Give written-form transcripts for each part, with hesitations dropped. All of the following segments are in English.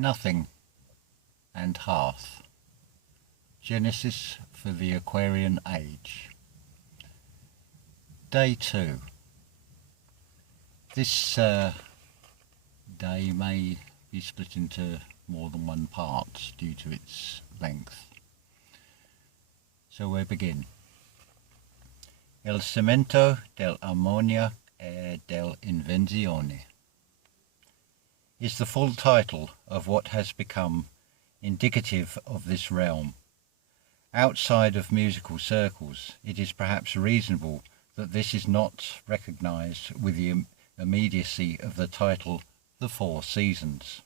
Nothing and Hearth. Genesis for the Aquarian Age. Day 2. This day may be split into more than one part due to its length. So we begin. El cimento dell'armonia e dell'invenzione is the full title of what has become indicative of this realm. Outside of musical circles, it is perhaps reasonable that this is not recognized with the immediacy of the title The Four Seasons.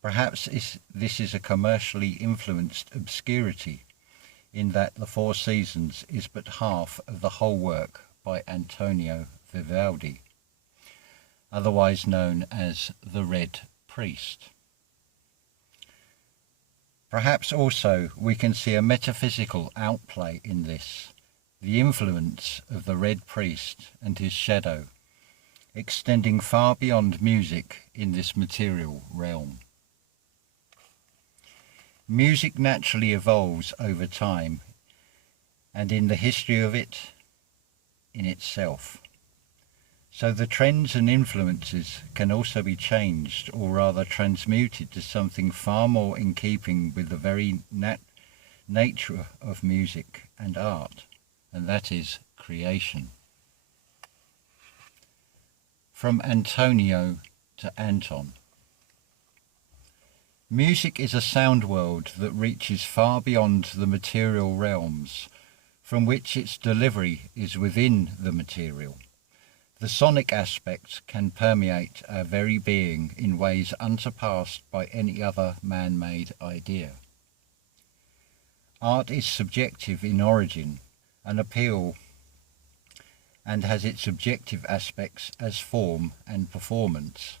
Perhaps this is a commercially influenced obscurity, in that The Four Seasons is but half of the whole work by Antonio Vivaldi, otherwise known as the Red Priest. Perhaps also we can see a metaphysical outplay in this, the influence of the Red Priest and his shadow, extending far beyond music in this material realm. Music naturally evolves over time, and in the history of it in itself. So the trends and influences can also be changed, or rather transmuted to something far more in keeping with the very nature of music and art, and that is creation. From Antonio to Anton. Music is a sound world that reaches far beyond the material realms, from which its delivery is within the material. The sonic aspect can permeate our very being in ways unsurpassed by any other man-made idea. Art is subjective in origin, an appeal, and has its objective aspects as form and performance.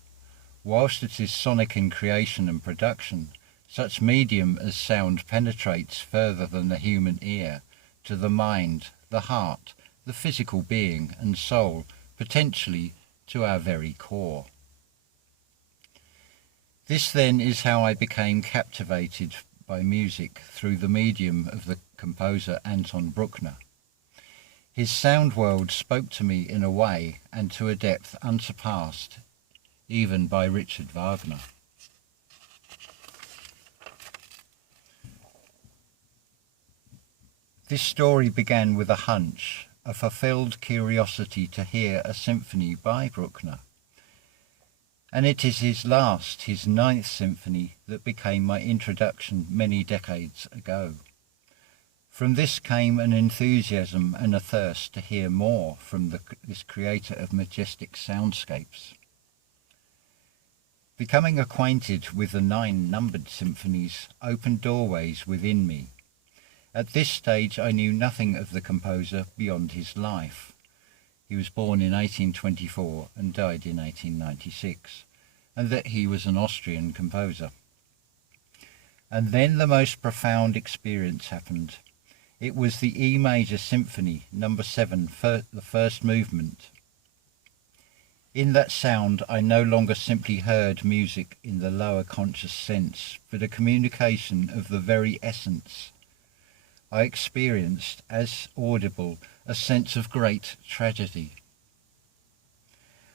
Whilst it is sonic in creation and production, such medium as sound penetrates further than the human ear, to the mind, the heart, the physical being and soul, potentially to our very core. This then is how I became captivated by music through the medium of the composer Anton Bruckner. His sound world spoke to me in a way and to a depth unsurpassed even by Richard Wagner. This story began with a hunch, a fulfilled curiosity to hear a symphony by Bruckner. And it is his ninth symphony, that became my introduction many decades ago. From this came an enthusiasm and a thirst to hear more from this creator of majestic soundscapes. Becoming acquainted with the 9 numbered symphonies opened doorways within me. At this stage I knew nothing of the composer beyond his life. He was born in 1824 and died in 1896, and that he was an Austrian composer. And then the most profound experience happened. It was the E major symphony, number 7, the first movement. In that sound I no longer simply heard music in the lower conscious sense, but a communication of the very essence. I experienced, as audible, a sense of great tragedy.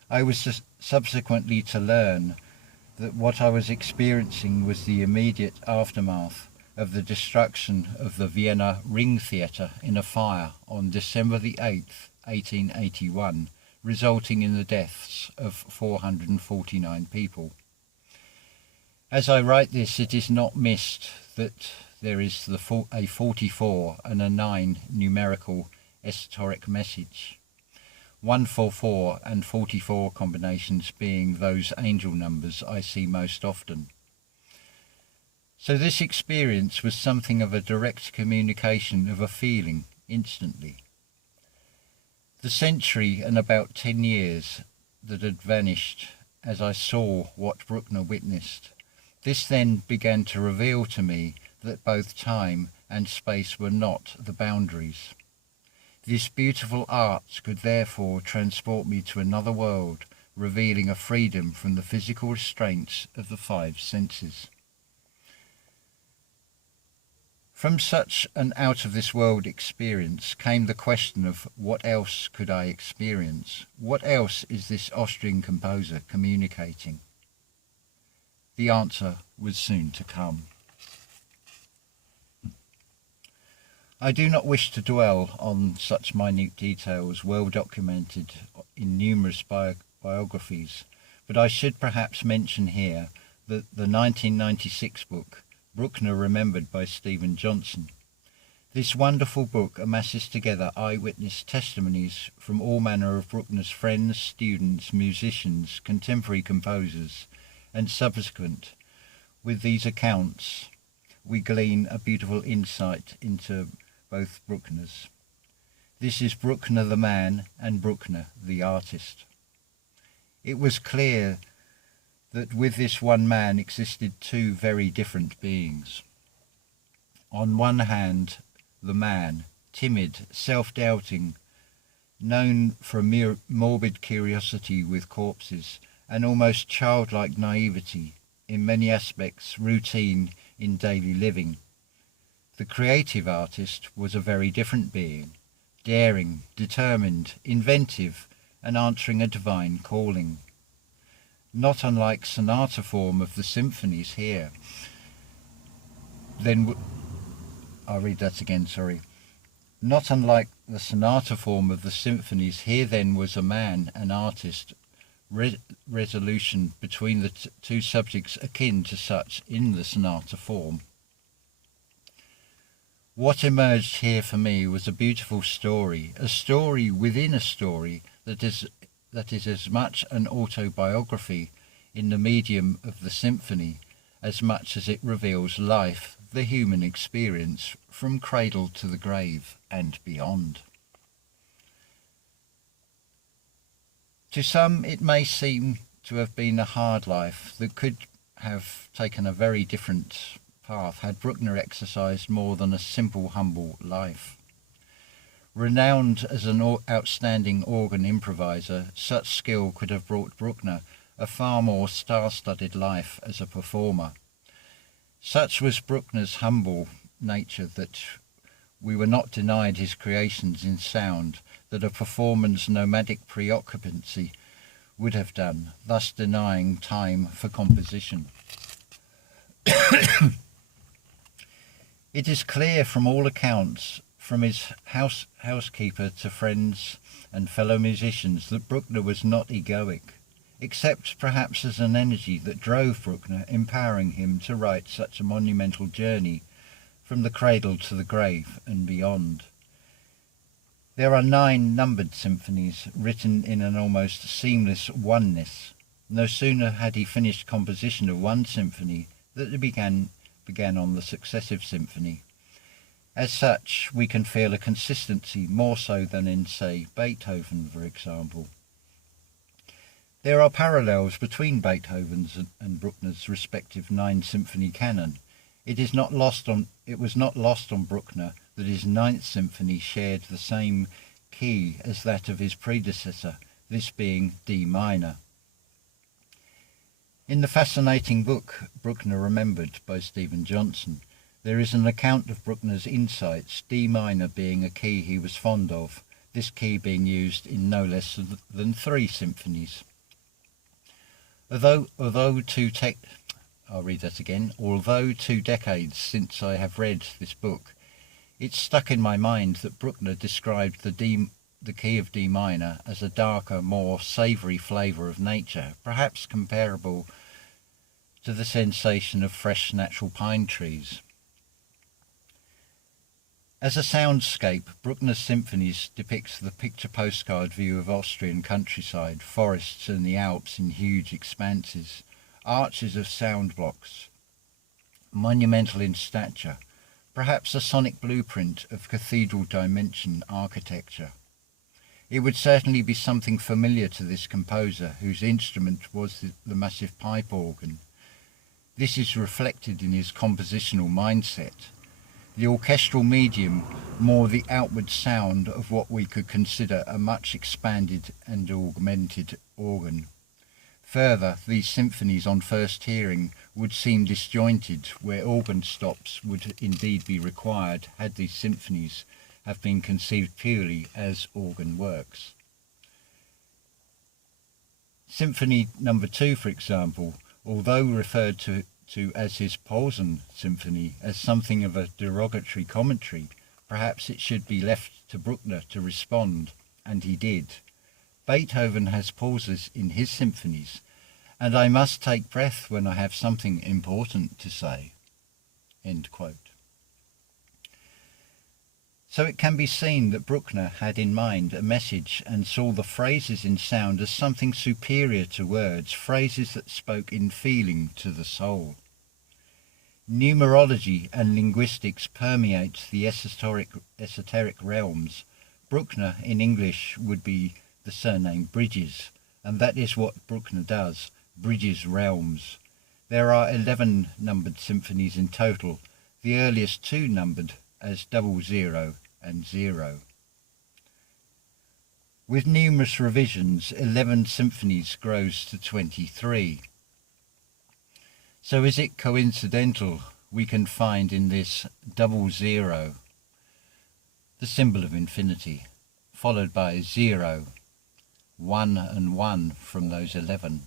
I was subsequently to learn that what I was experiencing was the immediate aftermath of the destruction of the Vienna Ring Theatre in a fire on December the 8th, 1881, resulting in the deaths of 449 people. As I write this, it is not missed that there is a 44 and a 9 numerical esoteric message. 144 and 44 combinations being those angel numbers I see most often. So this experience was something of a direct communication of a feeling instantly. The century and about 10 years that had vanished as I saw what Bruckner witnessed, this then began to reveal to me that both time and space were not the boundaries. This beautiful art could therefore transport me to another world revealing a freedom from the physical restraints of the five senses. From such an out-of-this-world experience came the question of what else could I experience? What else is this Austrian composer communicating? The answer was soon to come. I do not wish to dwell on such minute details well documented in numerous biographies, but I should perhaps mention here that the 1996 book, Bruckner Remembered by Stephen Johnson. This wonderful book amasses together eyewitness testimonies from all manner of Bruckner's friends, students, musicians, contemporary composers, and subsequent. With these accounts, we glean a beautiful insight into both Bruckners. This is Bruckner the man and Bruckner the artist. It was clear that with this one man existed two very different beings. On one hand, the man, timid, self-doubting, known for a morbid curiosity with corpses, and almost childlike naivety, in many aspects routine in daily living. The creative artist was a very different being, daring, determined, inventive, and answering a divine calling. Not unlike Sonata-form of the symphonies here. I'll read that again, sorry. Not unlike the Sonata-form of the symphonies, here then was a man, an artist, resolution between the two subjects akin to such in the Sonata-form. What emerged here for me was a beautiful story, a story within a story that is as much an autobiography in the medium of the symphony as much as it reveals life, the human experience, from cradle to the grave and beyond. To some it may seem to have been a hard life that could have taken a very different path had Bruckner exercised more than a simple, humble life. Renowned as an outstanding organ improviser, such skill could have brought Bruckner a far more star-studded life as a performer. Such was Bruckner's humble nature that we were not denied his creations in sound that a performer's nomadic preoccupancy would have done, thus denying time for composition. It is clear from all accounts, from his housekeeper to friends and fellow musicians, that Bruckner was not egoic, except perhaps as an energy that drove Bruckner, empowering him to write such a monumental journey from the cradle to the grave and beyond. There are 9 numbered symphonies written in an almost seamless oneness. No sooner had he finished composition of one symphony than it began on the successive symphony. As such, we can feel a consistency more so than in, say, Beethoven, for example. There are parallels between Beethoven's and Bruckner's respective 9-symphony canon. It was not lost on Bruckner that his 9th symphony shared the same key as that of his predecessor, this being D minor. In the fascinating book Bruckner Remembered by Stephen Johnson, there is an account of Bruckner's insights, D minor being a key he was fond of, this key being used in no less than 3 symphonies. Although 2 decades since I have read this book, it stuck in my mind that Bruckner described the key of D minor as a darker, more savoury flavour of nature, perhaps comparable to the sensation of fresh natural pine trees. As a soundscape, Bruckner's symphonies depicts the picture postcard view of Austrian countryside, forests and the Alps in huge expanses, arches of sound blocks, monumental in stature, perhaps a sonic blueprint of cathedral dimension architecture. It would certainly be something familiar to this composer, whose instrument was the massive pipe organ. This is reflected in his compositional mindset. The orchestral medium, more the outward sound of what we could consider a much expanded and augmented organ. Further, these symphonies on first hearing would seem disjointed, where organ stops would indeed be required had these symphonies have been conceived purely as organ works. Symphony number 2, for example, although referred to as his Posen symphony as something of a derogatory commentary, perhaps it should be left to Bruckner to respond, and he did. Beethoven has pauses in his symphonies, and I must take breath when I have something important to say." End quote. So it can be seen that Bruckner had in mind a message and saw the phrases in sound as something superior to words, phrases that spoke in feeling to the soul. Numerology and linguistics permeate the esoteric realms. Bruckner in English would be the surname Bridges, and that is what Bruckner does, bridges realms. There are 11 numbered symphonies in total, the earliest 2 numbered as 00 and 0. With numerous revisions, 11 symphonies grows to 23. So is it coincidental we can find in this 00 the symbol of infinity, followed by 0, 1 and 1 from those 11,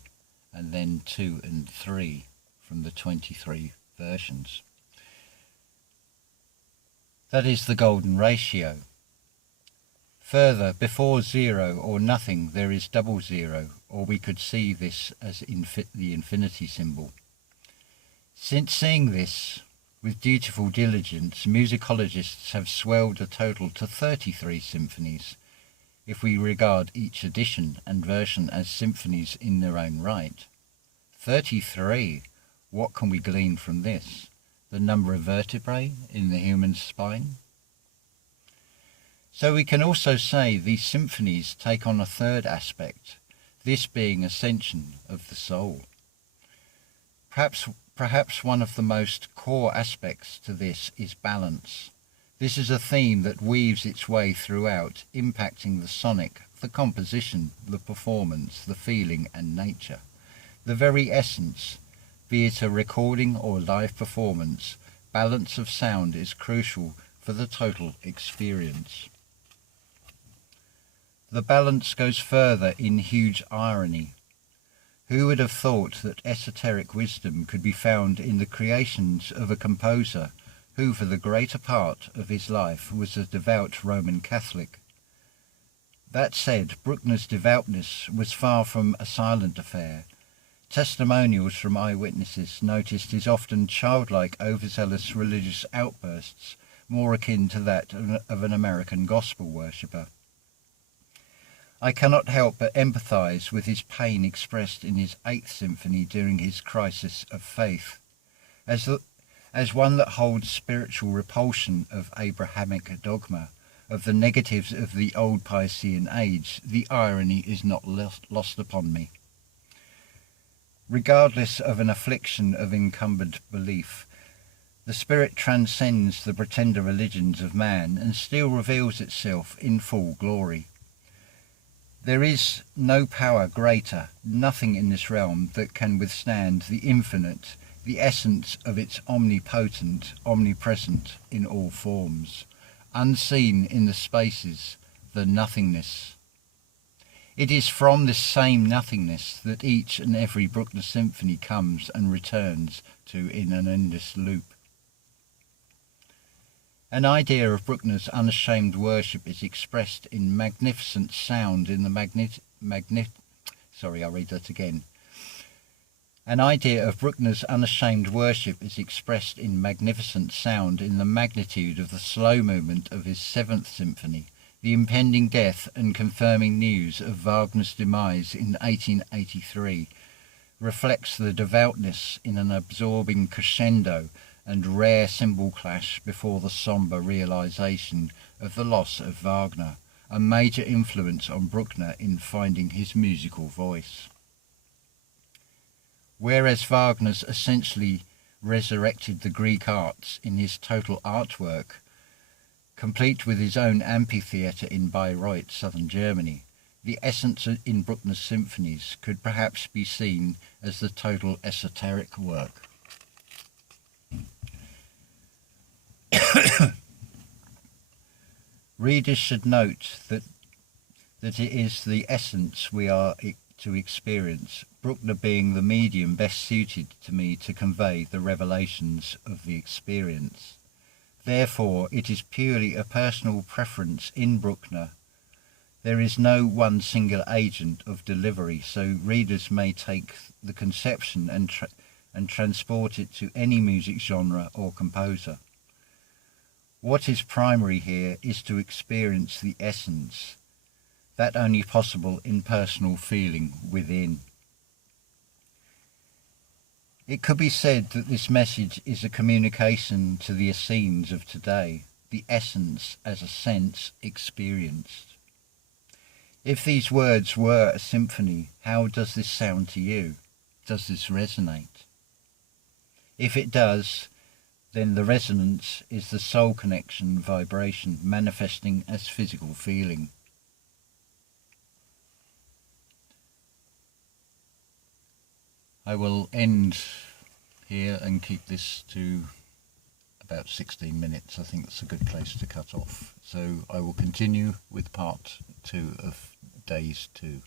and then 2 and 3 from the 23 versions. That is the golden ratio. Further, before 0 or nothing there is 00, or we could see this as the infinity symbol. Since seeing this with dutiful diligence, musicologists have swelled the total to 33 symphonies, if we regard each edition and version as symphonies in their own right. 33, what can we glean from this? The number of vertebrae in the human spine? So we can also say these symphonies take on a third aspect, this being ascension of the soul. Perhaps one of the most core aspects to this is balance. This is a theme that weaves its way throughout, impacting the sonic, the composition, the performance, the feeling and nature. The very essence, be it a recording or live performance, balance of sound is crucial for the total experience. The balance goes further in huge irony. Who would have thought that esoteric wisdom could be found in the creations of a composer who for the greater part of his life was a devout Roman Catholic? That said, Bruckner's devoutness was far from a silent affair. Testimonials from eyewitnesses noticed his often childlike, overzealous religious outbursts, more akin to that of an American gospel worshipper. I cannot help but empathise with his pain expressed in his 8th symphony during his crisis of faith. As one that holds spiritual repulsion of Abrahamic dogma, of the negatives of the old Piscean age, the irony is not lost upon me. Regardless of an affliction of encumbered belief, the spirit transcends the pretender religions of man and still reveals itself in full glory. There is no power greater, nothing in this realm that can withstand the infinite, the essence of its omnipotent, omnipresent in all forms, unseen in the spaces, the nothingness. It is from this same nothingness that each and every Bruckner symphony comes and returns to in an endless loop. An idea of Bruckner's unashamed worship is expressed in magnificent sound in the An idea of Bruckner's unashamed worship is expressed in magnificent sound in the magnitude of the slow movement of his 7th symphony. The impending death and confirming news of Wagner's demise in 1883 reflects the devoutness in an absorbing crescendo and rare cymbal clash before the sombre realization of the loss of Wagner, a major influence on Bruckner in finding his musical voice. Whereas Wagner's essentially resurrected the Greek arts in his total artwork, complete with his own amphitheatre in Bayreuth, southern Germany, the essence in Bruckner's symphonies could perhaps be seen as the total esoteric work. Readers should note that it is the essence we are to experience, Bruckner being the medium best suited to me to convey the revelations of the experience. Therefore, it is purely a personal preference in Bruckner. There is no one single agent of delivery, so readers may take the conception and transport it to any music genre or composer. What is primary here is to experience the essence, that only possible in personal feeling within. It could be said that this message is a communication to the Essenes of today, the essence as a sense experienced. If these words were a symphony, how does this sound to you? Does this resonate? If it does, then the resonance is the soul connection vibration manifesting as physical feeling. I will end here and keep this to about 16 minutes. I think that's a good place to cut off. So I will continue with part 2 of Daze 2.